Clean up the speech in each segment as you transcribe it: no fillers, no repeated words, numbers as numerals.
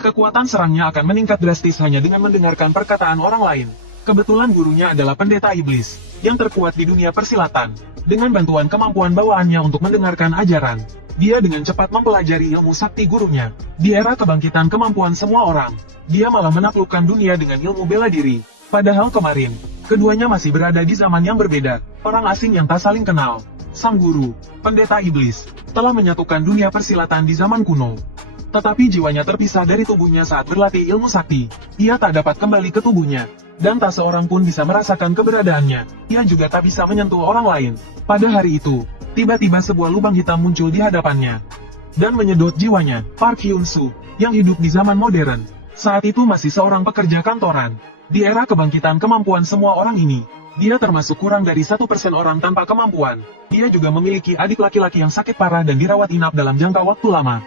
Kekuatan serangnya akan meningkat drastis hanya dengan mendengarkan perkataan orang lain. Kebetulan gurunya adalah pendeta iblis, yang terkuat di dunia persilatan. Dengan bantuan kemampuan bawaannya untuk mendengarkan ajaran, dia dengan cepat mempelajari ilmu sakti gurunya. Di era kebangkitan kemampuan semua orang, dia malah menaklukkan dunia dengan ilmu bela diri. Padahal kemarin, keduanya masih berada di zaman yang berbeda, orang asing yang tak saling kenal. Sang guru, pendeta iblis, telah menyatukan dunia persilatan di zaman kuno. Tetapi jiwanya terpisah dari tubuhnya saat berlatih ilmu sakti. Ia tak dapat kembali ke tubuhnya, dan tak seorang pun bisa merasakan keberadaannya. Ia juga tak bisa menyentuh orang lain. Pada hari itu, tiba-tiba sebuah lubang hitam muncul di hadapannya, dan menyedot jiwanya. Park Hyun-soo, yang hidup di zaman modern, saat itu masih seorang pekerja kantoran. Di era kebangkitan kemampuan semua orang ini, dia termasuk kurang dari 1% orang tanpa kemampuan. Dia juga memiliki adik laki-laki yang sakit parah dan dirawat inap dalam jangka waktu lama.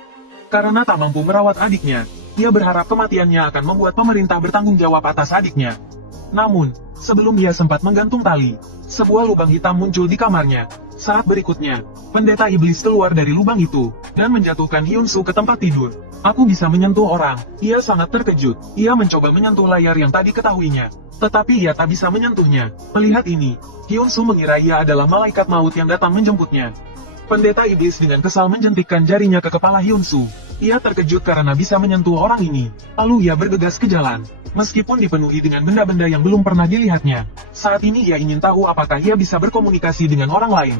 Karena tak mampu merawat adiknya, ia berharap kematiannya akan membuat pemerintah bertanggung jawab atas adiknya. Namun, sebelum ia sempat menggantung tali, sebuah lubang hitam muncul di kamarnya. Saat berikutnya, pendeta iblis keluar dari lubang itu, dan menjatuhkan Hyun-soo ke tempat tidur. Aku bisa menyentuh orang. Ia sangat terkejut. Ia mencoba menyentuh layar yang tadi ketahuinya, tetapi ia tak bisa menyentuhnya. Melihat ini, Hyun-soo mengira ia adalah malaikat maut yang datang menjemputnya. Pendeta iblis dengan kesal menjentikkan jarinya ke kepala Hyun-soo. Ia terkejut karena bisa menyentuh orang ini. Lalu ia bergegas ke jalan. Meskipun dipenuhi dengan benda-benda yang belum pernah dilihatnya, saat ini ia ingin tahu apakah ia bisa berkomunikasi dengan orang lain.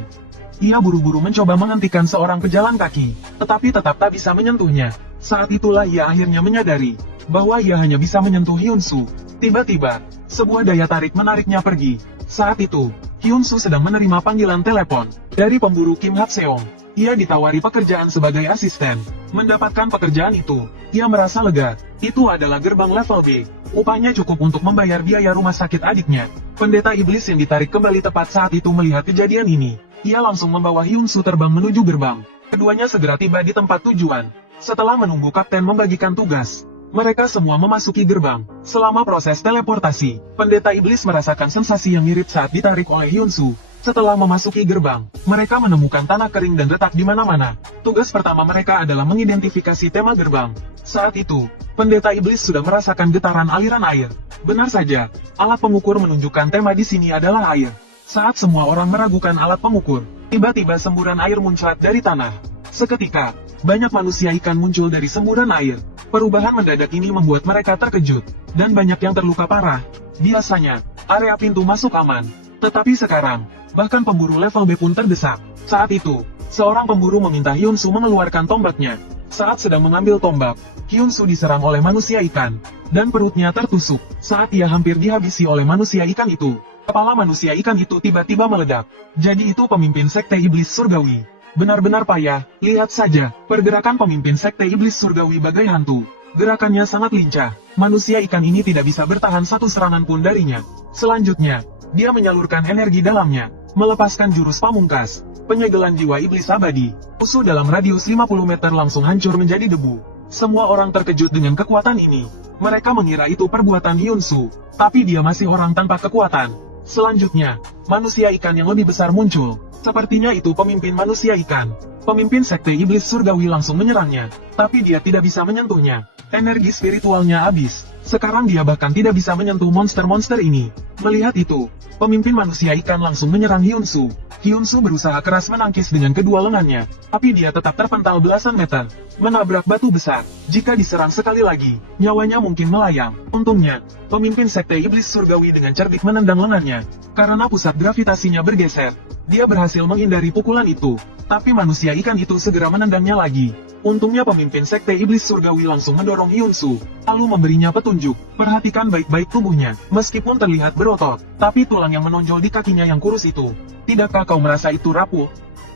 Ia buru-buru mencoba menghentikan seorang pejalan kaki, tetapi tetap tak bisa menyentuhnya. Saat itulah ia akhirnya menyadari bahwa ia hanya bisa menyentuh Hyun-soo. Tiba-tiba, sebuah daya tarik menariknya pergi. Saat itu, Hyun-soo sedang menerima panggilan telepon dari pemburu Kim Ha-seong. Ia ditawari pekerjaan sebagai asisten. Mendapatkan pekerjaan itu, ia merasa lega. Itu adalah gerbang level B. Upahnya cukup untuk membayar biaya rumah sakit adiknya. Pendeta iblis yang ditarik kembali tepat saat itu melihat kejadian ini. Ia langsung membawa Hyun-soo terbang menuju gerbang. Keduanya segera tiba di tempat tujuan. Setelah menunggu kapten membagikan tugas, mereka semua memasuki gerbang. Selama proses teleportasi, pendeta iblis merasakan sensasi yang mirip saat ditarik oleh Hyun-soo. Setelah memasuki gerbang, mereka menemukan tanah kering dan retak di mana-mana. Tugas pertama mereka adalah mengidentifikasi tema gerbang. Saat itu, pendeta iblis sudah merasakan getaran aliran air. Benar saja, alat pengukur menunjukkan tema di sini adalah air. Saat semua orang meragukan alat pengukur, tiba-tiba semburan air muncrat dari tanah. Seketika, banyak manusia ikan muncul dari semburan air. Perubahan mendadak ini membuat mereka terkejut, dan banyak yang terluka parah. Biasanya, area pintu masuk aman. Tetapi sekarang, bahkan pemburu level B pun terdesak. Saat itu, seorang pemburu meminta Hyun-soo mengeluarkan tombaknya. Saat sedang mengambil tombak, Hyun-soo diserang oleh manusia ikan, dan perutnya tertusuk. Saat ia hampir dihabisi oleh manusia ikan itu, kepala manusia ikan itu tiba-tiba meledak. Jadi itu pemimpin sekte iblis surgawi. Benar-benar payah, lihat saja, pergerakan pemimpin sekte iblis surgawi bagai hantu. Gerakannya sangat lincah. Manusia ikan ini tidak bisa bertahan satu serangan pun darinya. Selanjutnya, dia menyalurkan energi dalamnya, melepaskan jurus pamungkas, penyegelan jiwa iblis abadi. Musuh dalam radius 50 meter langsung hancur menjadi debu. Semua orang terkejut dengan kekuatan ini. Mereka mengira itu perbuatan Hyun-soo, tapi dia masih orang tanpa kekuatan. Selanjutnya, manusia ikan yang lebih besar muncul. Sepertinya itu pemimpin manusia ikan. Pemimpin sekte iblis surgawi langsung menyerangnya, tapi dia tidak bisa menyentuhnya. Energi spiritualnya habis. Sekarang dia bahkan tidak bisa menyentuh monster-monster ini. Melihat itu, pemimpin manusia ikan langsung menyerang Hyun-soo. Hyun-soo berusaha keras menangkis dengan kedua lengannya, tapi dia tetap terpental belasan meter, menabrak batu besar. Jika diserang sekali lagi, nyawanya mungkin melayang. Untungnya, pemimpin sekte iblis surgawi dengan cerdik menendang lengannya. Karena pusat gravitasinya bergeser, dia berhasil menghindari pukulan itu. Tapi manusia ikan itu segera menendangnya lagi. Untungnya pemimpin sekte iblis surgawi langsung mendorong Hyun-soo, lalu memberinya petunjuk. Perhatikan baik-baik tubuhnya, meskipun terlihat berotot, tapi tulang yang menonjol di kakinya yang kurus itu. Tidakkah kau merasa itu rapuh?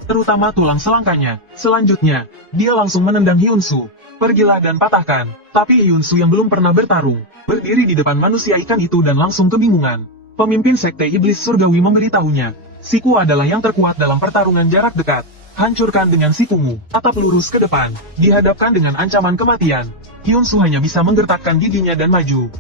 Terutama tulang selangkanya. Selanjutnya, dia langsung menendang Hyun-soo. Pergilah dan patahkan. Tapi Hyun-soo yang belum pernah bertarung, berdiri di depan manusia ikan itu dan langsung kebingungan. Pemimpin sekte iblis surgawi memberitahunya, siku adalah yang terkuat dalam pertarungan jarak dekat. Hancurkan dengan sikumu, tatap lurus ke depan. Dihadapkan dengan ancaman kematian, Hyun-soo hanya bisa menggertakkan giginya dan maju.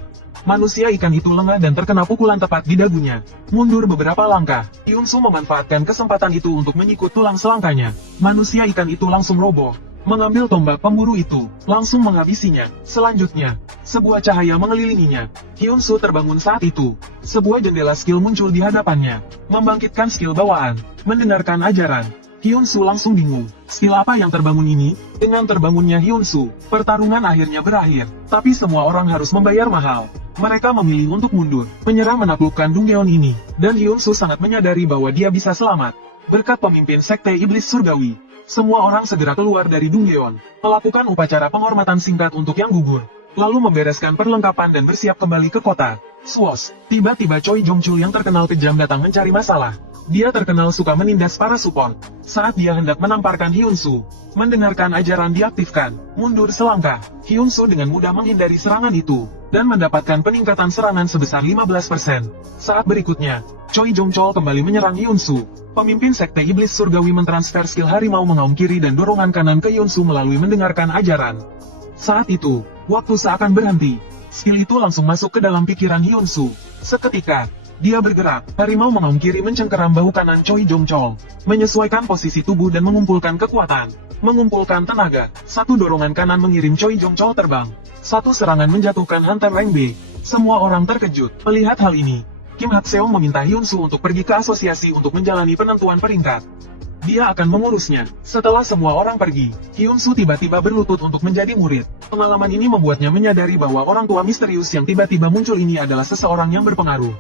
Manusia ikan itu lengah dan terkena pukulan tepat di dagunya. Mundur beberapa langkah, Hyun-soo memanfaatkan kesempatan itu untuk menyikut tulang selangkanya. Manusia ikan itu langsung roboh. mengambil tombak pemburu itu, langsung menghabisinya. Selanjutnya, sebuah cahaya mengelilinginya. Hyun-soo terbangun saat itu. Sebuah jendela skill muncul di hadapannya, membangkitkan skill bawaan. Mendengarkan ajaran, Hyun-soo langsung bingung. Skill apa yang terbangun ini? Dengan terbangunnya Hyun-soo, pertarungan akhirnya berakhir. Tapi semua orang harus membayar mahal. Mereka memilih untuk mundur, menyerah menaklukkan Dunggeon ini. Dan Hyun-soo sangat menyadari bahwa dia bisa selamat. Berkat pemimpin Sekte Iblis Surgawi, semua orang segera keluar dari Dunggeon, melakukan upacara penghormatan singkat untuk yang gugur, lalu membereskan perlengkapan dan bersiap kembali ke kota. Swos, tiba-tiba Choi Jong-chul yang terkenal kejam datang mencari masalah. Dia terkenal suka menindas para support. Saat dia hendak menamparkan Hyun-soo, mendengarkan ajaran diaktifkan, mundur selangkah. Hyun-soo dengan mudah menghindari serangan itu, dan mendapatkan peningkatan serangan sebesar 15%. Saat berikutnya, Choi Jong-chul kembali menyerang Hyun-soo. Pemimpin Sekte Iblis Surgawi mentransfer skill harimau mengaum kiri dan dorongan kanan ke Hyun-soo melalui mendengarkan ajaran. Saat itu, waktu seakan berhenti. Skill itu langsung masuk ke dalam pikiran Hyun-soo. Seketika, dia bergerak, harimau mengaum kiri mencengkeram bahu kanan Choi Jong-chul, menyesuaikan posisi tubuh dan mengumpulkan kekuatan, mengumpulkan tenaga. Satu dorongan kanan mengirim Choi Jong-chul terbang. Satu serangan menjatuhkan Hunter Rank B. Semua orang terkejut melihat hal ini. Kim Hak-seong meminta Hyun-soo untuk pergi ke asosiasi untuk menjalani penentuan peringkat. Dia akan mengurusnya. Setelah semua orang pergi, Hyun-soo tiba-tiba berlutut untuk menjadi murid. Pengalaman ini membuatnya menyadari bahwa orang tua misterius yang tiba-tiba muncul ini adalah seseorang yang berpengaruh.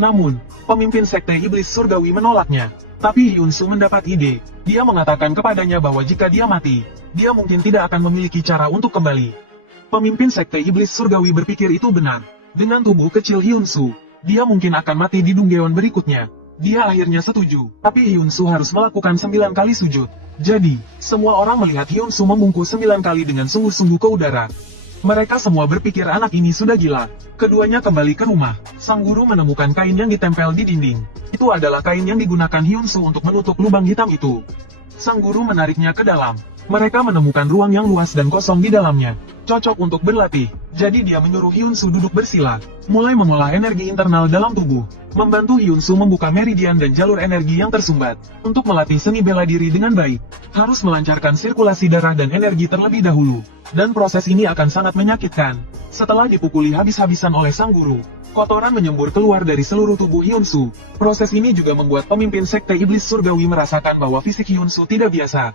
Namun, pemimpin Sekte Iblis Surgawi menolaknya. Tapi Hyun-soo mendapat ide. Dia mengatakan kepadanya bahwa jika dia mati, dia mungkin tidak akan memiliki cara untuk kembali. Pemimpin Sekte Iblis Surgawi berpikir itu benar. Dengan tubuh kecil Hyun-soo, dia mungkin akan mati di Dunggeon berikutnya. Dia akhirnya setuju, tapi Hyun-soo harus melakukan 9 kali sujud. Jadi, semua orang melihat Hyun-soo membungkuk 9 kali dengan sungguh-sungguh ke udara. Mereka semua berpikir anak ini sudah gila. Keduanya kembali ke rumah. Sang guru menemukan kain yang ditempel di dinding. Itu adalah kain yang digunakan Hyun-soo untuk menutup lubang hitam itu. Sang guru menariknya ke dalam. Mereka menemukan ruang yang luas dan kosong di dalamnya. Cocok untuk berlatih. Jadi dia menyuruh Hyun-soo duduk bersila, mulai mengolah energi internal dalam tubuh, membantu Hyun-soo membuka meridian dan jalur energi yang tersumbat. Untuk melatih seni bela diri dengan baik, harus melancarkan sirkulasi darah dan energi terlebih dahulu. Dan proses ini akan sangat menyakitkan. Setelah dipukuli habis-habisan oleh sang guru, kotoran menyembur keluar dari seluruh tubuh Hyun-soo. Proses ini juga membuat pemimpin Sekte Iblis Surgawi merasakan bahwa fisik Hyun-soo tidak biasa.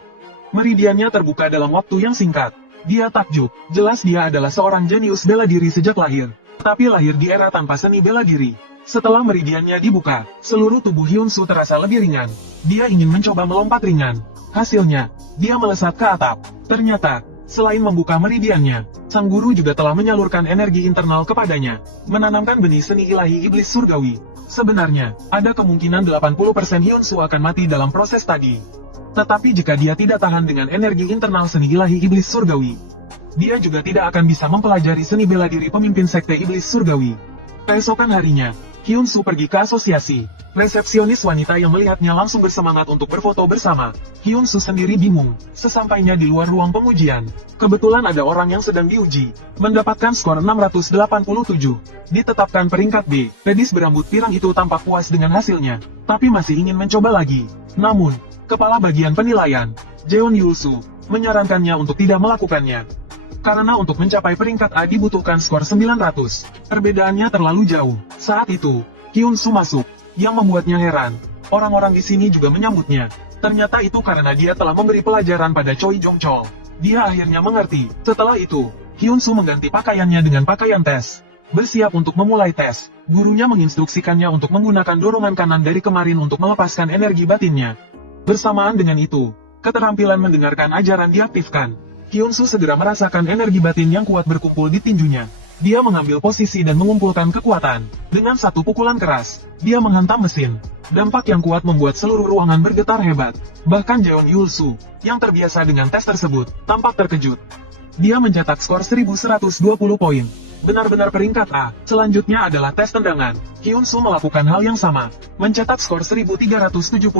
Meridiannya terbuka dalam waktu yang singkat. Dia takjub, jelas dia adalah seorang jenius bela diri sejak lahir. Tapi lahir di era tanpa seni bela diri. Setelah meridiannya dibuka, seluruh tubuh Hyun-soo terasa lebih ringan. Dia ingin mencoba melompat ringan. Hasilnya, dia melesat ke atap. Ternyata, selain membuka meridiannya, sang guru juga telah menyalurkan energi internal kepadanya, menanamkan benih seni ilahi iblis surgawi. Sebenarnya, ada kemungkinan 80% Hyun-soo akan mati dalam proses tadi. Tetapi jika dia tidak tahan dengan energi internal seni ilahi iblis surgawi, dia juga tidak akan bisa mempelajari seni bela diri pemimpin Sekte Iblis Surgawi. Keesokan harinya, Hyun-soo pergi ke asosiasi. Resepsionis wanita yang melihatnya langsung bersemangat untuk berfoto bersama. Hyun-soo sendiri bingung, sesampainya di luar ruang pengujian. Kebetulan ada orang yang sedang diuji, mendapatkan skor 687. Ditetapkan peringkat B. Gadis berambut pirang itu tampak puas dengan hasilnya, tapi masih ingin mencoba lagi. Namun, kepala bagian penilaian, Jeon Yul-soo, menyarankannya untuk tidak melakukannya. Karena untuk mencapai peringkat A dibutuhkan skor 900. Perbedaannya terlalu jauh. Saat itu, Hyun-soo masuk, yang membuatnya heran. Orang-orang di sini juga menyambutnya. Ternyata itu karena dia telah memberi pelajaran pada Choi Jong-chul. Dia akhirnya mengerti. Setelah itu, Hyun-soo mengganti pakaiannya dengan pakaian tes. Bersiap untuk memulai tes. Gurunya menginstruksikannya untuk menggunakan dorongan kanan dari kemarin untuk melepaskan energi batinnya. Bersamaan dengan itu, keterampilan mendengarkan ajaran diaktifkan. Hyun-soo segera merasakan energi batin yang kuat berkumpul di tinjunya. Dia mengambil posisi dan mengumpulkan kekuatan. Dengan satu pukulan keras, dia menghantam mesin. Dampak yang kuat membuat seluruh ruangan bergetar hebat. Bahkan Jeon Yul-soo, yang terbiasa dengan tes tersebut, tampak terkejut. Dia mencetak skor 1120 poin. Benar-benar peringkat A. Selanjutnya adalah tes tendangan. Hyun-soo melakukan hal yang sama, mencetak skor 1377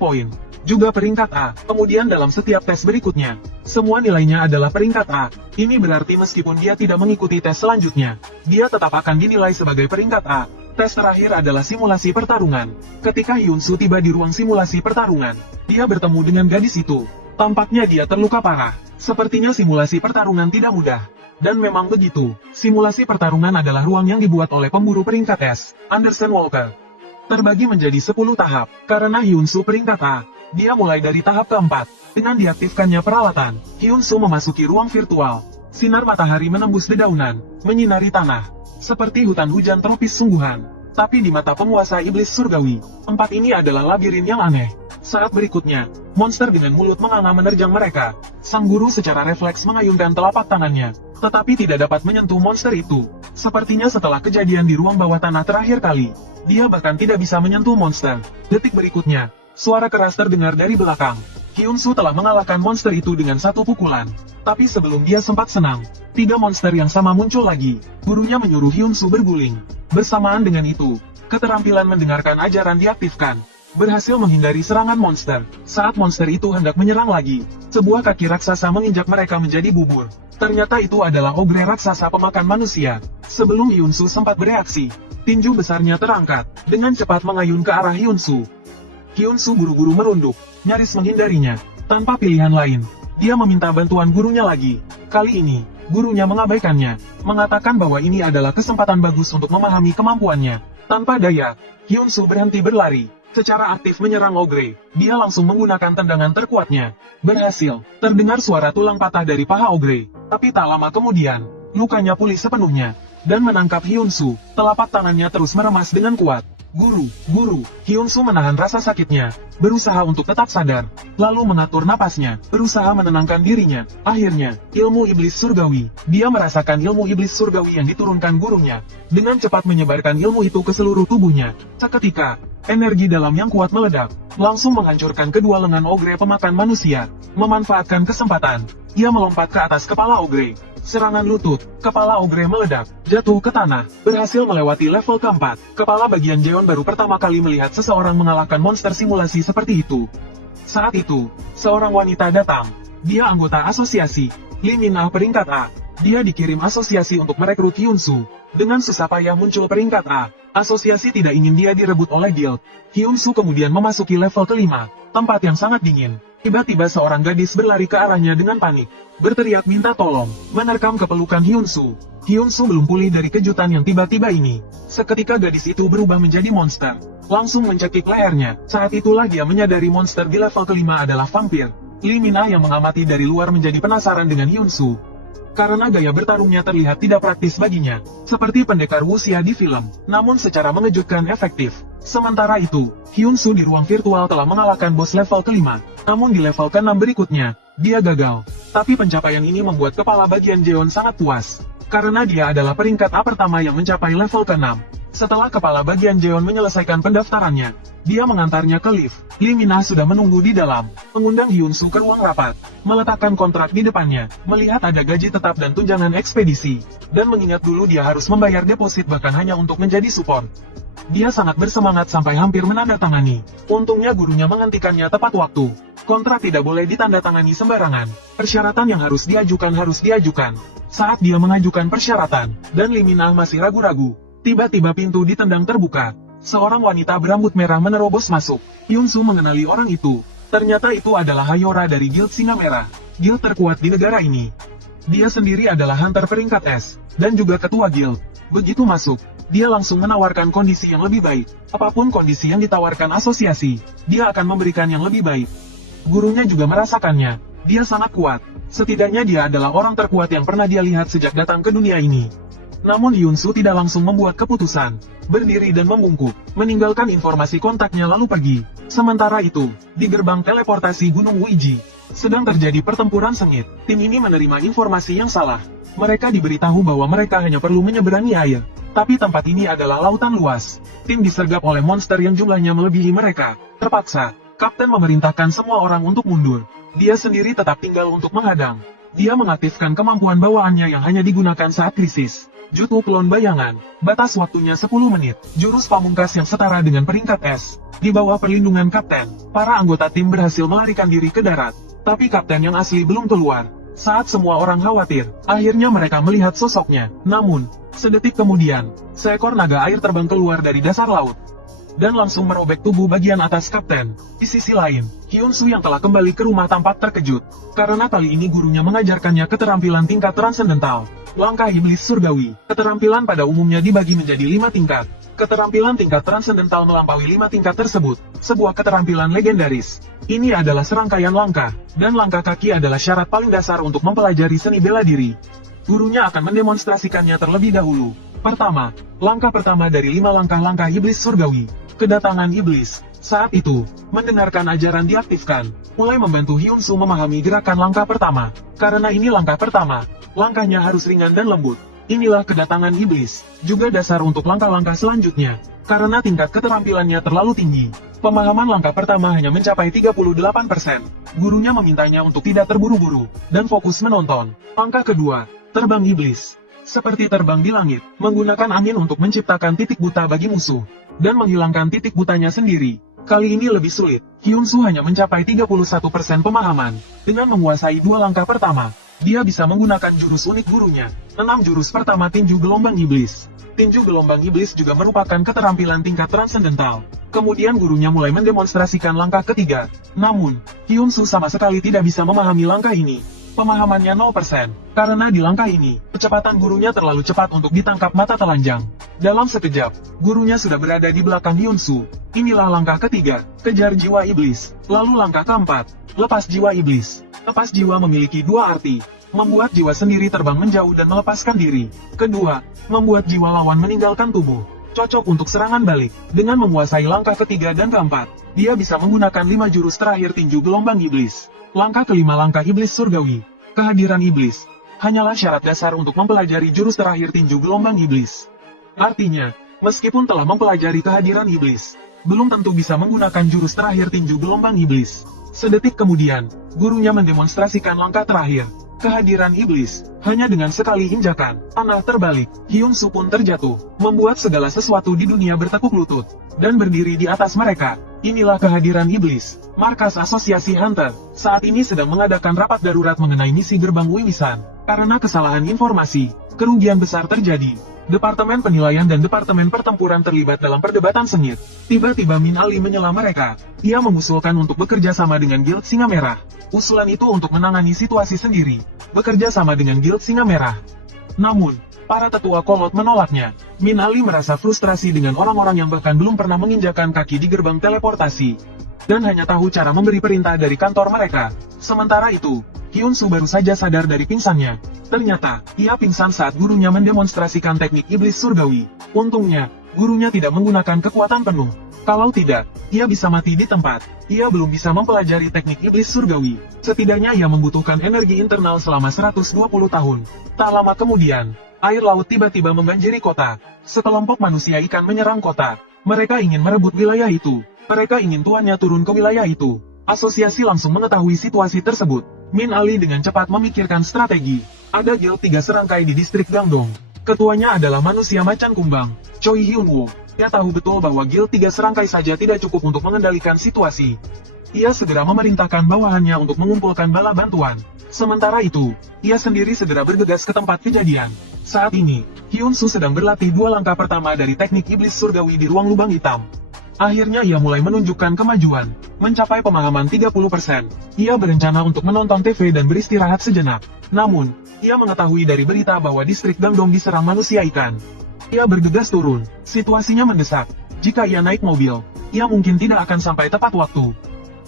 poin. Juga peringkat A. Kemudian dalam setiap tes berikutnya, semua nilainya adalah peringkat A. Ini berarti meskipun dia tidak mengikuti tes selanjutnya, dia tetap akan dinilai sebagai peringkat A. Tes terakhir adalah simulasi pertarungan. Ketika Hyun-soo tiba di ruang simulasi pertarungan, dia bertemu dengan gadis itu. Tampaknya dia terluka parah. Sepertinya simulasi pertarungan tidak mudah. Dan memang begitu, simulasi pertarungan adalah ruang yang dibuat oleh pemburu peringkat S, Anderson Walker. Terbagi menjadi 10 tahap, karena Hyunsu peringkat A. Dia mulai dari tahap keempat. Dengan diaktifkannya peralatan, Hyunsu memasuki ruang virtual. Sinar matahari menembus dedaunan, menyinari tanah. Seperti hutan hujan tropis sungguhan. Tapi di mata penguasa iblis surgawi, tempat ini adalah labirin yang aneh. Saat berikutnya, monster dengan mulut menganga menerjang mereka. Sang guru secara refleks mengayunkan telapak tangannya, tetapi tidak dapat menyentuh monster itu. Sepertinya setelah kejadian di ruang bawah tanah terakhir kali, dia bahkan tidak bisa menyentuh monster. Detik berikutnya, suara keras terdengar dari belakang. Hyunsu telah mengalahkan monster itu dengan satu pukulan. Tapi sebelum dia sempat senang, 3 monster yang sama muncul lagi. Gurunya menyuruh Hyunsu berguling. Bersamaan dengan itu, keterampilan mendengarkan ajaran diaktifkan. Berhasil menghindari serangan monster. Saat monster itu hendak menyerang lagi, sebuah kaki raksasa menginjak mereka menjadi bubur. Ternyata itu adalah ogre raksasa pemakan manusia. Sebelum Hyunsu sempat bereaksi, tinju besarnya terangkat, dengan cepat mengayun ke arah Hyunsu. Hyunsu buru-buru merunduk, nyaris menghindarinya. Tanpa pilihan lain, dia meminta bantuan gurunya lagi. Kali ini, gurunya mengabaikannya, mengatakan bahwa ini adalah kesempatan bagus untuk memahami kemampuannya. Tanpa daya, Hyunsu berhenti berlari. Secara aktif menyerang ogre, dia langsung menggunakan tendangan terkuatnya. Berhasil, terdengar suara tulang patah dari paha ogre. Tapi tak lama kemudian, lukanya pulih sepenuhnya. Dan menangkap Hyunsu, telapak tangannya terus meremas dengan kuat. Guru, Hyunsu menahan rasa sakitnya, berusaha untuk tetap sadar, lalu mengatur napasnya, berusaha menenangkan dirinya. Akhirnya, ilmu iblis surgawi, dia merasakan ilmu iblis surgawi yang diturunkan gurunya, dengan cepat menyebarkan ilmu itu ke seluruh tubuhnya. Seketika, energi dalam yang kuat meledak, langsung menghancurkan kedua lengan ogre pemakan manusia. Memanfaatkan kesempatan, ia melompat ke atas kepala ogre. Serangan lutut, kepala ogre meledak, jatuh ke tanah, berhasil melewati level keempat. Kepala bagian Jeon baru pertama kali melihat seseorang mengalahkan monster simulasi seperti itu. Saat itu, seorang wanita datang. Dia anggota asosiasi, Lee Min-ah peringkat A. Dia dikirim asosiasi untuk merekrut Hyunsu. Dengan susah payah muncul peringkat A. Asosiasi tidak ingin dia direbut oleh guild. Hyunsu kemudian memasuki level kelima, tempat yang sangat dingin. Tiba-tiba seorang gadis berlari ke arahnya dengan panik, berteriak minta tolong, menerkam kepelukan Hyunsu. Hyunsu belum pulih dari kejutan yang tiba-tiba ini. Seketika gadis itu berubah menjadi monster, langsung mencekik lehernya. Saat itulah dia menyadari monster di level kelima adalah vampir. Lee Min-ah yang mengamati dari luar menjadi penasaran dengan Hyunsu. Karena gaya bertarungnya terlihat tidak praktis baginya, seperti pendekar wuxia di film, namun secara mengejutkan efektif. Sementara itu, Hyunsu di ruang virtual telah mengalahkan bos level kelima, namun di level ke-6 berikutnya, dia gagal. Tapi pencapaian ini membuat kepala bagian Jeon sangat puas, karena dia adalah peringkat A pertama yang mencapai level ke-6. Setelah kepala bagian Jeon menyelesaikan pendaftarannya, dia mengantarnya ke lift. Lee Min-ah sudah menunggu di dalam, mengundang Hyunsu ke ruang rapat, meletakkan kontrak di depannya, melihat ada gaji tetap dan tunjangan ekspedisi, dan mengingat dulu dia harus membayar deposit bahkan hanya untuk menjadi support. Dia sangat bersemangat sampai hampir menandatangani. Untungnya gurunya menghentikannya tepat waktu. Kontrak tidak boleh ditandatangani sembarangan. Persyaratan yang harus diajukan. Saat dia mengajukan persyaratan, dan Lee Min-ah masih ragu-ragu, tiba-tiba pintu ditendang terbuka. Seorang wanita berambut merah menerobos masuk. Hyunsu mengenali orang itu. Ternyata itu adalah Hayora dari Guild Singa Merah, guild terkuat di negara ini. Dia sendiri adalah hunter peringkat S, dan juga ketua guild. Begitu masuk, dia langsung menawarkan kondisi yang lebih baik. Apapun kondisi yang ditawarkan asosiasi, dia akan memberikan yang lebih baik. Gurunya juga merasakannya. Dia sangat kuat. Setidaknya dia adalah orang terkuat yang pernah dia lihat sejak datang ke dunia ini. Namun Hyunsu tidak langsung membuat keputusan, berdiri dan membungkuk, meninggalkan informasi kontaknya lalu pergi. Sementara itu, di gerbang teleportasi Gunung Wuiji, sedang terjadi pertempuran sengit. Tim ini menerima informasi yang salah. Mereka diberitahu bahwa mereka hanya perlu menyeberangi air. Tapi tempat ini adalah lautan luas. Tim disergap oleh monster yang jumlahnya melebihi mereka. Terpaksa, Kapten memerintahkan semua orang untuk mundur. Dia sendiri tetap tinggal untuk menghadang. Dia mengaktifkan kemampuan bawaannya yang hanya digunakan saat krisis. Jutsu Klon Bayangan, batas waktunya 10 menit, jurus pamungkas yang setara dengan peringkat S. Di bawah perlindungan Kapten, para anggota tim berhasil melarikan diri ke darat. Tapi Kapten yang asli belum keluar. Saat semua orang khawatir, akhirnya mereka melihat sosoknya. Namun, sedetik kemudian, seekor naga air terbang keluar dari dasar laut. dan langsung merobek tubuh bagian atas kapten. Di sisi lain, Hyun-soo yang telah kembali ke rumah tampak terkejut, karena kali ini gurunya mengajarkannya keterampilan tingkat transendental. Langkah iblis surgawi. Keterampilan pada umumnya dibagi menjadi 5 tingkat. Keterampilan tingkat transendental melampaui 5 tingkat tersebut, sebuah keterampilan legendaris. Ini adalah serangkaian langkah, dan langkah kaki adalah syarat paling dasar untuk mempelajari seni bela diri. Gurunya akan mendemonstrasikannya terlebih dahulu. Pertama, langkah pertama dari 5 langkah-langkah iblis surgawi. Kedatangan iblis. Saat itu, mendengarkan ajaran diaktifkan, mulai membantu Hyun-soo memahami gerakan langkah pertama. Karena ini langkah pertama, langkahnya harus ringan dan lembut. Inilah kedatangan iblis, juga dasar untuk langkah-langkah selanjutnya. Karena tingkat keterampilannya terlalu tinggi, pemahaman langkah pertama hanya mencapai 38%. Gurunya memintanya untuk tidak terburu-buru, dan fokus menonton. Langkah kedua, terbang iblis. Seperti terbang di langit, menggunakan angin untuk menciptakan titik buta bagi musuh, dan menghilangkan titik butanya sendiri. Kali ini lebih sulit, Hyun-soo hanya mencapai 31% pemahaman. Dengan menguasai 2 langkah pertama, dia bisa menggunakan jurus unik gurunya. 6 jurus pertama tinju gelombang iblis. Tinju gelombang iblis juga merupakan keterampilan tingkat transendental. Kemudian gurunya mulai mendemonstrasikan langkah ketiga. Namun, Hyun-soo sama sekali tidak bisa memahami langkah ini. Pemahamannya 0%, karena di langkah ini, kecepatan gurunya terlalu cepat untuk ditangkap mata telanjang. Dalam sekejap, gurunya sudah berada di belakang Hyun-soo. Inilah langkah ketiga, kejar jiwa iblis. Lalu langkah keempat, lepas jiwa iblis. Lepas jiwa memiliki 2 arti. Membuat jiwa sendiri terbang menjauh dan melepaskan diri. Kedua, membuat jiwa lawan meninggalkan tubuh. Cocok untuk serangan balik. Dengan menguasai langkah ketiga dan keempat, dia bisa menggunakan 5 jurus terakhir tinju gelombang iblis. Langkah kelima, langkah iblis surgawi. Kehadiran iblis hanyalah syarat dasar untuk mempelajari jurus terakhir tinju gelombang iblis. Artinya, meskipun telah mempelajari kehadiran iblis, belum tentu bisa menggunakan jurus terakhir tinju gelombang iblis. Sedetik kemudian, gurunya mendemonstrasikan langkah terakhir, kehadiran iblis. Hanya dengan sekali injakan, tanah terbalik, Hyun-soo pun terjatuh, membuat segala sesuatu di dunia bertekuk lutut, dan berdiri di atas mereka. Inilah kehadiran iblis. Markas Asosiasi Hunter saat ini sedang mengadakan rapat darurat mengenai misi gerbang Wiwisan. Karena kesalahan informasi, kerugian besar terjadi. Departemen Penilaian dan Departemen Pertempuran terlibat dalam perdebatan sengit. Tiba-tiba Min Ali menyela mereka. Ia mengusulkan untuk bekerja sama dengan Guild Singa Merah. Usulan itu untuk menangani situasi sendiri. Bekerja sama dengan Guild Singa Merah. Namun, para tetua kolot menolaknya. Min Ali merasa frustrasi dengan orang-orang yang bahkan belum pernah menginjakan kaki di gerbang teleportasi, dan hanya tahu cara memberi perintah dari kantor mereka. Sementara itu, Hyun-soo baru saja sadar dari pingsannya. Ternyata, ia pingsan saat gurunya mendemonstrasikan teknik iblis surgawi. Untungnya, gurunya tidak menggunakan kekuatan penuh. Kalau tidak, ia bisa mati di tempat. Ia belum bisa mempelajari teknik iblis surgawi. Setidaknya ia membutuhkan energi internal selama 120 tahun. Tak lama kemudian, air laut tiba-tiba membanjiri kota. Sekelompok manusia ikan menyerang kota. Mereka ingin merebut wilayah itu. Mereka ingin tuannya turun ke wilayah itu. Asosiasi langsung mengetahui situasi tersebut. Min Ali dengan cepat memikirkan strategi. Ada guild 3 serangkai di distrik Gangdong. Ketuanya adalah manusia macan kumbang, Choi Hyun-woo. Ia tahu betul bahwa guild 3 serangkai saja tidak cukup untuk mengendalikan situasi. Ia segera memerintahkan bawahannya untuk mengumpulkan bala bantuan. Sementara itu, ia sendiri segera bergegas ke tempat kejadian. Saat ini, Hyun-soo sedang berlatih 2 langkah pertama dari teknik iblis surgawi di ruang lubang hitam. Akhirnya ia mulai menunjukkan kemajuan, mencapai pemahaman 30%. Ia berencana untuk menonton TV dan beristirahat sejenak. Namun, ia mengetahui dari berita bahwa distrik Gangdong diserang manusia ikan. Ia bergegas turun, situasinya mendesak. Jika ia naik mobil, ia mungkin tidak akan sampai tepat waktu.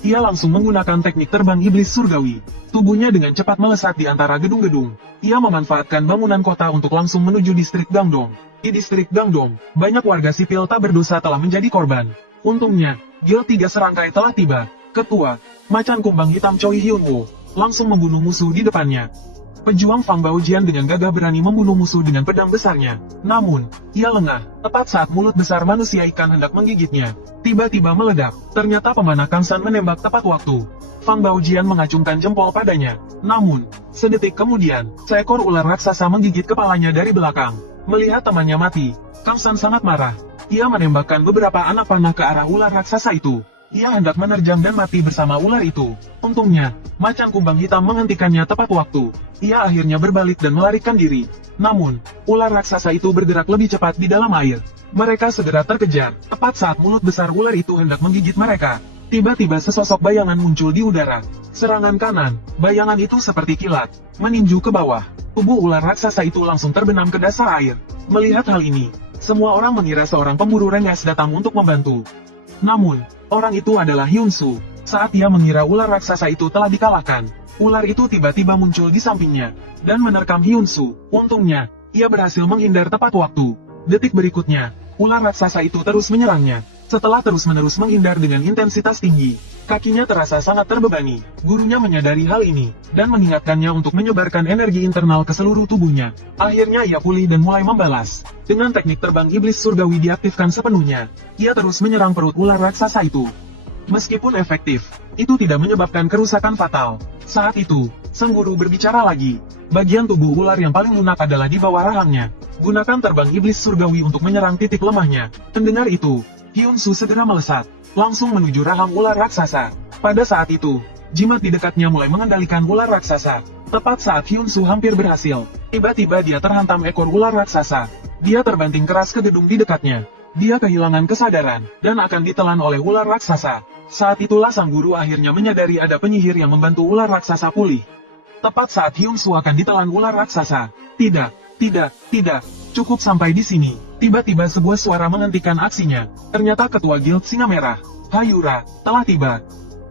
Ia langsung menggunakan teknik terbang iblis surgawi. Tubuhnya dengan cepat melesat di antara gedung-gedung. Ia memanfaatkan bangunan kota untuk langsung menuju distrik Gangdong. Di distrik Gangdong, banyak warga sipil tak berdosa telah menjadi korban. Untungnya, guild 3 serangkai telah tiba. Ketua, macan kumbang hitam Choi Hyun-woo, langsung membunuh musuh di depannya. Pejuang Fang Baojian dengan gagah berani membunuh musuh dengan pedang besarnya. Namun, ia lengah, tepat saat mulut besar manusia ikan hendak menggigitnya. Tiba-tiba meledak, ternyata pemanah Kangsan menembak tepat waktu. Fang Baojian mengacungkan jempol padanya. Namun, sedetik kemudian, seekor ular raksasa menggigit kepalanya dari belakang. Melihat temannya mati, Kangsan sangat marah. Ia menembakkan beberapa anak panah ke arah ular raksasa itu. Ia hendak menerjang dan mati bersama ular itu. Untungnya, macan kumbang hitam menghentikannya tepat waktu. Ia akhirnya berbalik dan melarikan diri. Namun, ular raksasa itu bergerak lebih cepat di dalam air. Mereka segera terkejar. Tepat saat mulut besar ular itu hendak menggigit mereka, tiba-tiba sesosok bayangan muncul di udara. Serangan kanan, bayangan itu seperti kilat, meninju ke bawah. Tubuh ular raksasa itu langsung terbenam ke dasar air. Melihat hal ini, semua orang mengira seorang pemburu rengas datang untuk membantu. Namun, orang itu adalah Hyun Soo. Saat ia mengira ular raksasa itu telah dikalahkan, ular itu tiba-tiba muncul di sampingnya, dan menerkam Hyun Soo. Untungnya, ia berhasil menghindar tepat waktu. Detik berikutnya, ular raksasa itu terus menyerangnya. Setelah terus-menerus menghindar dengan intensitas tinggi, kakinya terasa sangat terbebani. Gurunya menyadari hal ini, dan mengingatkannya untuk menyebarkan energi internal ke seluruh tubuhnya. Akhirnya ia pulih dan mulai membalas. Dengan teknik terbang iblis surgawi diaktifkan sepenuhnya, ia terus menyerang perut ular raksasa itu. Meskipun efektif, itu tidak menyebabkan kerusakan fatal. Saat itu, sang guru berbicara lagi. Bagian tubuh ular yang paling lunak adalah di bawah rahangnya. Gunakan terbang iblis surgawi untuk menyerang titik lemahnya. Mendengar itu, Hyun Soo segera melesat, langsung menuju rahang ular raksasa. Pada saat itu, jimat di dekatnya mulai mengendalikan ular raksasa. Tepat saat Hyun Soo hampir berhasil, tiba-tiba dia terhantam ekor ular raksasa. Dia terbanting keras ke gedung di dekatnya. Dia kehilangan kesadaran, dan akan ditelan oleh ular raksasa. Saat itulah sang guru akhirnya menyadari ada penyihir yang membantu ular raksasa pulih. Tepat saat Hyun Soo akan ditelan ular raksasa. Tidak, cukup sampai di sini. Tiba-tiba sebuah suara menghentikan aksinya. Ternyata ketua Guild Singa Merah, Hayura, telah tiba.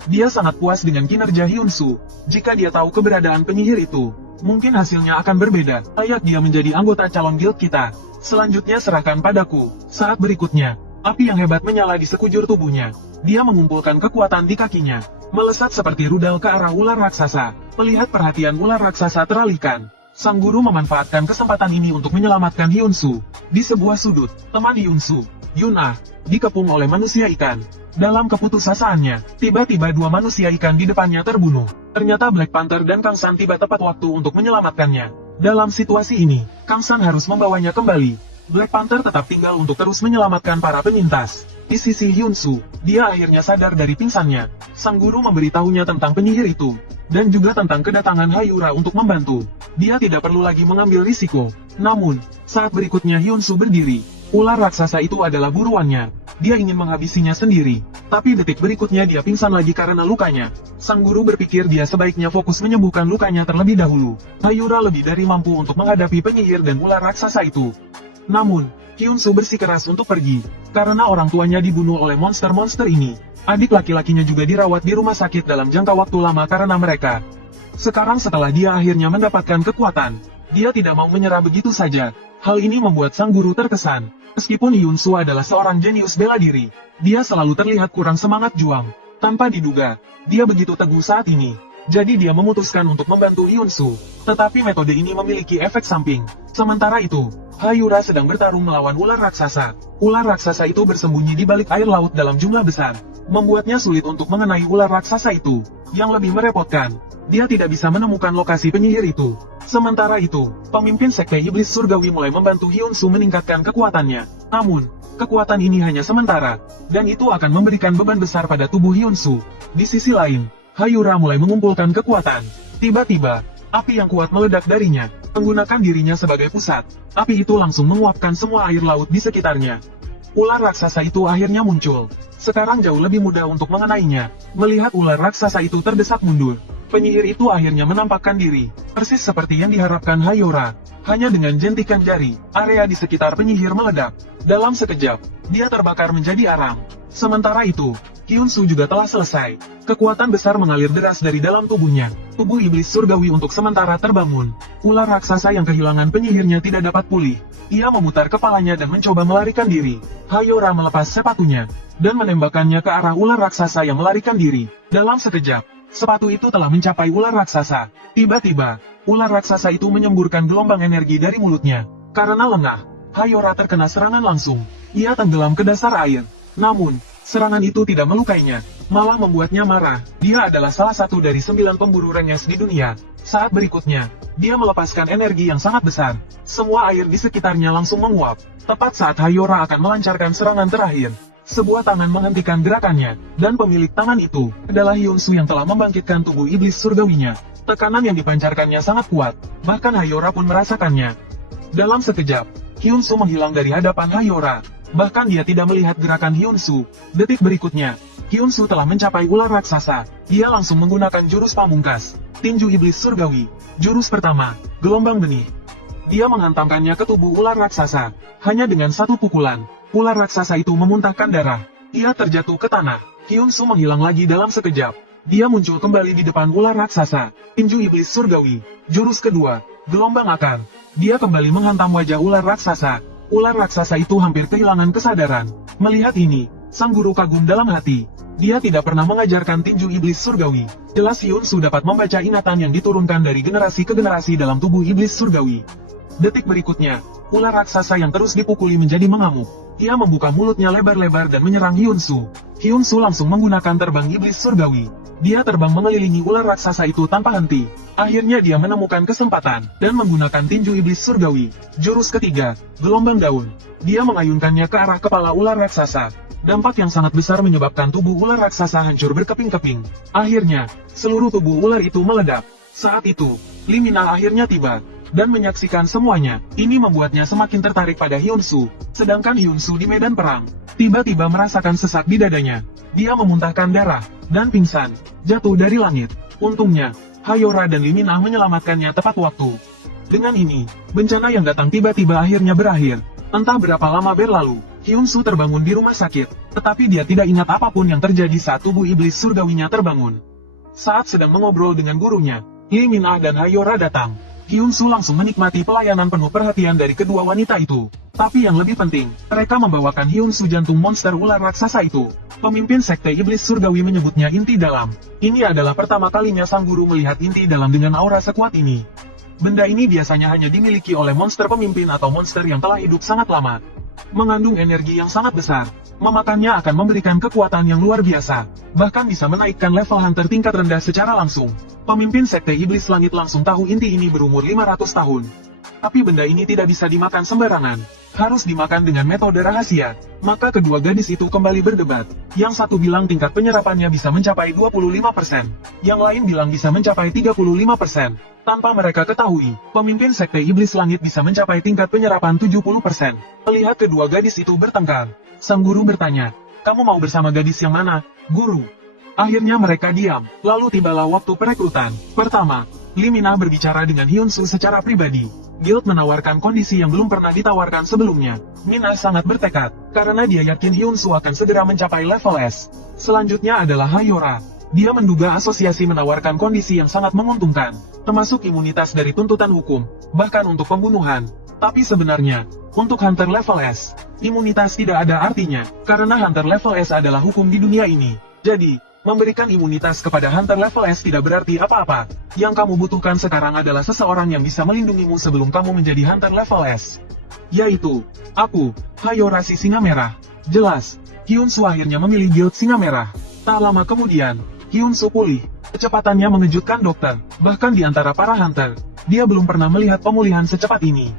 Dia sangat puas dengan kinerja Hyun Soo. Jika dia tahu keberadaan penyihir itu, mungkin hasilnya akan berbeda. Layak dia menjadi anggota calon guild kita. Selanjutnya serahkan padaku. Saat berikutnya, api yang hebat menyala di sekujur tubuhnya. Dia mengumpulkan kekuatan di kakinya, melesat seperti rudal ke arah ular raksasa. Melihat perhatian ular raksasa teralihkan, sang guru memanfaatkan kesempatan ini untuk menyelamatkan Hyun Soo. Di sebuah sudut, teman Hyun Soo, Yun Ah, dikepung oleh manusia ikan. Dalam keputusasaannya, tiba-tiba dua manusia ikan di depannya terbunuh. Ternyata Black Panther dan Kang San tiba tepat waktu untuk menyelamatkannya. Dalam situasi ini, Kang San harus membawanya kembali. Black Panther tetap tinggal untuk terus menyelamatkan para penyintas. Di sisi Hyun Soo, dia akhirnya sadar dari pingsannya. Sang guru memberitahunya tentang penyihir itu, dan juga tentang kedatangan Hayura untuk membantu. Dia tidak perlu lagi mengambil risiko. Namun, saat berikutnya Hyun Soo berdiri. Ular raksasa itu adalah buruannya. Dia ingin menghabisinya sendiri. Tapi detik berikutnya dia pingsan lagi karena lukanya. Sang guru berpikir dia sebaiknya fokus menyembuhkan lukanya terlebih dahulu. Hayura lebih dari mampu untuk menghadapi penyihir dan ular raksasa itu. Namun, Hyun Soo bersikeras untuk pergi, karena orang tuanya dibunuh oleh monster-monster ini. Adik laki-lakinya juga dirawat di rumah sakit dalam jangka waktu lama karena mereka. Sekarang setelah dia akhirnya mendapatkan kekuatan, dia tidak mau menyerah begitu saja. Hal ini membuat sang guru terkesan. Meskipun Hyun Soo adalah seorang jenius bela diri, dia selalu terlihat kurang semangat juang. Tanpa diduga, dia begitu teguh saat ini. Jadi dia memutuskan untuk membantu Hyun Soo. Tetapi metode ini memiliki efek samping. Sementara itu, Hayura sedang bertarung melawan ular raksasa. Ular raksasa itu bersembunyi di balik air laut dalam jumlah besar, membuatnya sulit untuk mengenai ular raksasa itu. Yang lebih merepotkan, dia tidak bisa menemukan lokasi penyihir itu. Sementara itu, pemimpin sekte iblis surgawi mulai membantu Hyun Soo meningkatkan kekuatannya. Namun, kekuatan ini hanya sementara, dan itu akan memberikan beban besar pada tubuh Hyun Soo. Di sisi lain, Hayura mulai mengumpulkan kekuatan. Tiba-tiba, api yang kuat meledak darinya, menggunakan dirinya sebagai pusat. Api itu langsung menguapkan semua air laut di sekitarnya. Ular raksasa itu akhirnya muncul. Sekarang jauh lebih mudah untuk mengenainya. Melihat ular raksasa itu terdesak mundur, penyihir itu akhirnya menampakkan diri. Persis seperti yang diharapkan Hayura. Hanya dengan jentikan jari, area di sekitar penyihir meledak. Dalam sekejap, dia terbakar menjadi arang. Sementara itu, Hyun Soo juga telah selesai. Kekuatan besar mengalir deras dari dalam tubuhnya. Tubuh iblis surgawi untuk sementara terbangun. Ular raksasa yang kehilangan penyihirnya tidak dapat pulih. Ia memutar kepalanya dan mencoba melarikan diri. Hayura melepas sepatunya, dan menembakkannya ke arah ular raksasa yang melarikan diri. Dalam sekejap, sepatu itu telah mencapai ular raksasa. Tiba-tiba, ular raksasa itu menyemburkan gelombang energi dari mulutnya. Karena lengah, Hayura terkena serangan langsung. Ia tenggelam ke dasar air. Namun, serangan itu tidak melukainya, malah membuatnya marah. Dia adalah salah satu dari 9 pemburu renges di dunia. Saat berikutnya, dia melepaskan energi yang sangat besar. Semua air di sekitarnya langsung menguap. Tepat saat Hayura akan melancarkan serangan terakhir, sebuah tangan menghentikan gerakannya, dan pemilik tangan itu adalah Hyunsu yang telah membangkitkan tubuh iblis surgawinya. Tekanan yang dipancarkannya sangat kuat, bahkan Hayora pun merasakannya. Dalam sekejap, Hyunsu menghilang dari hadapan Hayora. Bahkan dia tidak melihat gerakan Hyunsu. Detik berikutnya, Hyunsu telah mencapai ular raksasa. Dia langsung menggunakan jurus pamungkas, tinju iblis surgawi. Jurus pertama, gelombang benih. Dia menghantamkannya ke tubuh ular raksasa. Hanya dengan satu pukulan, ular raksasa itu memuntahkan darah. Ia terjatuh ke tanah. Hyunsu menghilang lagi dalam sekejap. Dia muncul kembali di depan ular raksasa. Tinju iblis surgawi. Jurus kedua, gelombang akar. Dia kembali menghantam wajah ular raksasa. Ular raksasa itu hampir kehilangan kesadaran. Melihat ini, sang guru kagum dalam hati. Dia tidak pernah mengajarkan tinju iblis surgawi. Jelas Hyunsu dapat membaca ingatan yang diturunkan dari generasi ke generasi dalam tubuh iblis surgawi. Detik berikutnya, ular raksasa yang terus dipukuli menjadi mengamuk. Ia membuka mulutnya lebar-lebar dan menyerang Hyunsu. Hyunsu langsung menggunakan terbang iblis surgawi. Dia terbang mengelilingi ular raksasa itu tanpa henti. Akhirnya dia menemukan kesempatan, dan menggunakan tinju iblis surgawi. Jurus ketiga, gelombang daun. Dia mengayunkannya ke arah kepala ular raksasa. Dampak yang sangat besar menyebabkan tubuh ular raksasa hancur berkeping-keping. Akhirnya, seluruh tubuh ular itu meledak. Saat itu, Lee Min-ah akhirnya tiba dan menyaksikan semuanya. Ini membuatnya semakin tertarik pada Hyunsu. Sedangkan Hyunsu di medan perang, tiba-tiba merasakan sesak di dadanya. Dia memuntahkan darah, dan pingsan, jatuh dari langit. Untungnya, Hayora dan Lee Min-ah menyelamatkannya tepat waktu. Dengan ini, bencana yang datang tiba-tiba akhirnya berakhir. Entah berapa lama berlalu, Hyunsu terbangun di rumah sakit, tetapi dia tidak ingat apapun yang terjadi saat tubuh iblis surgawinya terbangun. Saat sedang mengobrol dengan gurunya, Lee Min-ah dan Hayora datang. Hyunsu langsung menikmati pelayanan penuh perhatian dari kedua wanita itu. Tapi yang lebih penting, mereka membawakan Hyunsu jantung monster ular raksasa itu. Pemimpin sekte iblis surgawi menyebutnya inti dalam. Ini adalah pertama kalinya sang guru melihat inti dalam dengan aura sekuat ini. Benda ini biasanya hanya dimiliki oleh monster pemimpin atau monster yang telah hidup sangat lama. Mengandung energi yang sangat besar. Memakannya akan memberikan kekuatan yang luar biasa. Bahkan bisa menaikkan level hunter tingkat rendah secara langsung. Pemimpin sekte iblis langit langsung tahu inti ini berumur 500 tahun. Tapi benda ini tidak bisa dimakan sembarangan. Harus dimakan dengan metode rahasia. Maka kedua gadis itu kembali berdebat. Yang satu bilang tingkat penyerapannya bisa mencapai 25%. Yang lain bilang bisa mencapai 35%. Tanpa mereka ketahui, pemimpin sekte iblis langit bisa mencapai tingkat penyerapan 70%. Melihat kedua gadis itu bertengkar, sang guru bertanya, "Kamu mau bersama gadis yang mana, guru?" Akhirnya mereka diam, lalu tibalah waktu perekrutan. Pertama, Lee Min-ah berbicara dengan Hyunsu secara pribadi. Guild menawarkan kondisi yang belum pernah ditawarkan sebelumnya. Min-ah sangat bertekad, karena dia yakin Hyunsu akan segera mencapai level S. Selanjutnya adalah Hayora. Dia menduga asosiasi menawarkan kondisi yang sangat menguntungkan, termasuk imunitas dari tuntutan hukum, bahkan untuk pembunuhan. Tapi sebenarnya, untuk Hunter level S, imunitas tidak ada artinya, karena Hunter level S adalah hukum di dunia ini. Jadi, memberikan imunitas kepada Hunter level S tidak berarti apa-apa. Yang kamu butuhkan sekarang adalah seseorang yang bisa melindungimu sebelum kamu menjadi Hunter level S. Yaitu, aku, Hayora si Singa Merah. Jelas, Hyunsu akhirnya memilih Guild Singa Merah. Tak lama kemudian, Hyunsu pulih. Kecepatannya mengejutkan dokter. Bahkan di antara para Hunter, dia belum pernah melihat pemulihan secepat ini.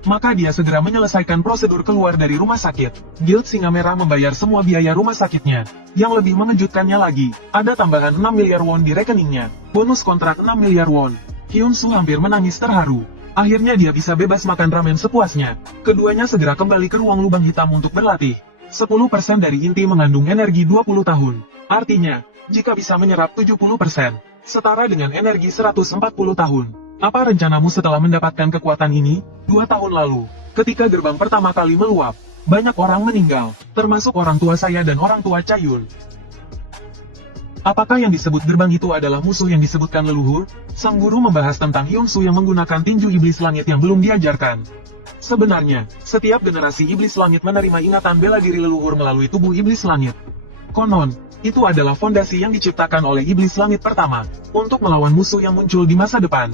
Maka dia segera menyelesaikan prosedur keluar dari rumah sakit. Guild Singa Merah membayar semua biaya rumah sakitnya. Yang lebih mengejutkannya lagi, ada tambahan 6 miliar won di rekeningnya. Bonus kontrak 6 miliar won. Hyunsu hampir menangis terharu. Akhirnya dia bisa bebas makan ramen sepuasnya. Keduanya segera kembali ke ruang lubang hitam untuk berlatih. 10% dari inti mengandung energi 20 tahun. Artinya, jika bisa menyerap 70%, setara dengan energi 140 tahun. Apa rencanamu setelah mendapatkan kekuatan ini? 2 tahun lalu, ketika gerbang pertama kali meluap, banyak orang meninggal, termasuk orang tua saya dan orang tua Chayun. Apakah yang disebut gerbang itu adalah musuh yang disebutkan leluhur? Sang guru membahas tentang Hyunsu yang menggunakan tinju iblis langit yang belum diajarkan. Sebenarnya, setiap generasi iblis langit menerima ingatan bela diri leluhur melalui tubuh iblis langit. Konon, itu adalah fondasi yang diciptakan oleh iblis langit pertama, untuk melawan musuh yang muncul di masa depan.